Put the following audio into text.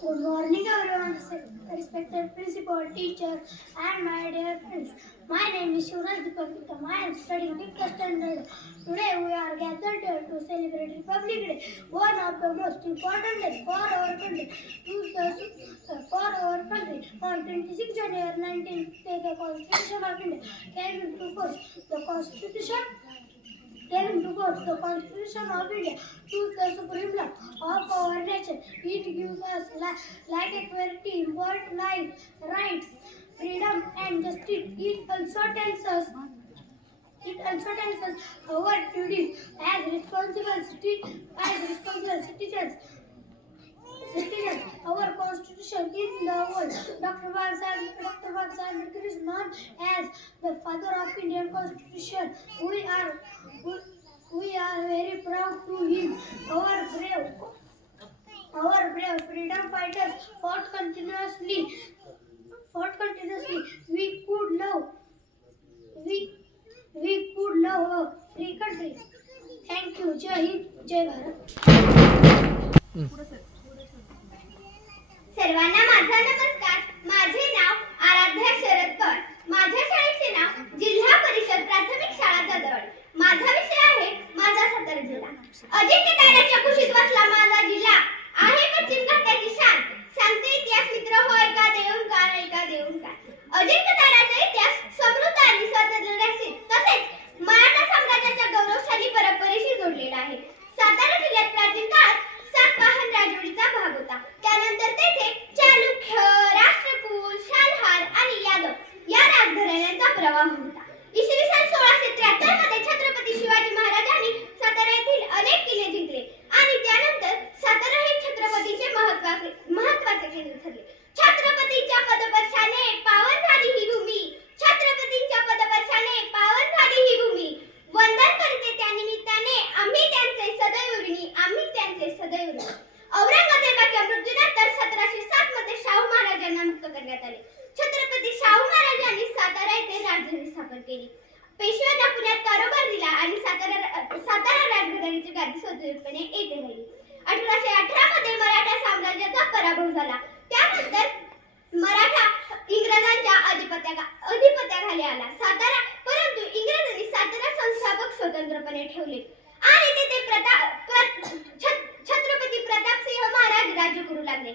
Good morning, everyone. Respected principal, teacher, and my dear friends. My name is Shuraj Dipakita. I am studying 5th standard. Today we are gathered here to celebrate Republic Day, one of the most important days for our country. On 26 January 1950, the Constitution of India came into force. The Constitution of India choose the supreme law of our nation. It gives us like equality, important life, rights, freedom, and justice. It also tells us our duties as responsible citizens. Our constitution is the world. Dr. Baba Ambedkar is known as the father of Indian constitution. We are very proud to him. Our brave freedom fighters fought continuously. We could love. We we could love a free country. Thank you. Jai Hind, Jai Bharat. सर्वांना माझा नमस्कार. माझे नाव आराध्या शरद पवार. माझ्या शाळेचे नाव जिल्हा परिषद प्राथमिक शाळा जदवड. माझा विषय आहे माझा सातारा जिल्हा. अजिंक्य ताऱ्याच्या कुशीत बसला माझा जिल्हा. आहे पश्चिम घाटाची शान. सांगते इतिहास मित्र हो ऐका देऊन का. अजिंक्य ताऱ्याचा इतिहास समृद्ध आणि स्वातंत्र्यशील तसेच मराठा साम्राज्याच्या गौरवशाली परंपरेशी जोडलेला आहे. सातारा जिल्ह्यात प्राचीन काळात सातवाहन राजवटीचा भाग होता. त्यानंतर तेथे चालुक्य, राष्ट्रकूल, शालहार आणि यादव या राजघराण्यांचा प्रवाह होता. इसवी सन 1673 मध्ये छत्रपती शिवाजी महाराजांनी सातारा येथील अनेक किल्ले जिंकले आणि त्यानंतर सातारा हे छत्रपतीचे महत्त्वाचे केंद्र ठरले. छत्रपतींच्या पदस्पर्शाने पावन झाली ही भूमी. छत्रपतींच्या पदस्पर्शाने पावन झाली ही भूमी. वंदन करते त्या निमित्ताने आम्ही त्यांचे सदैव ऋणी. औरंगजेबाच्या मृत्यूनंतर 1707 मध्ये शाहू महाराजांना मुक्त करण्यात आले. छत्रपती शाहू महाराजांनी सातारा येथे राजधानी स्थापन केली. पेशव्यांना पुण्यात कारभार दिला आणि सातारा राजधानीची गादी स्वतंत्रपणे येथे राहिली. 1818 मध्ये मराठा साम्राज्याचा पराभव झाला. त्यानंतर मराठा इंग्रजांच्या अधिपत्याखाली आला सातारा. परंतु इंग्रजांनी सातारा संस्थापक स्वतंत्रपणे ठेवले आणि तेथे छत्रपती प्रतापसिंह महाराज राज्य करू लागले.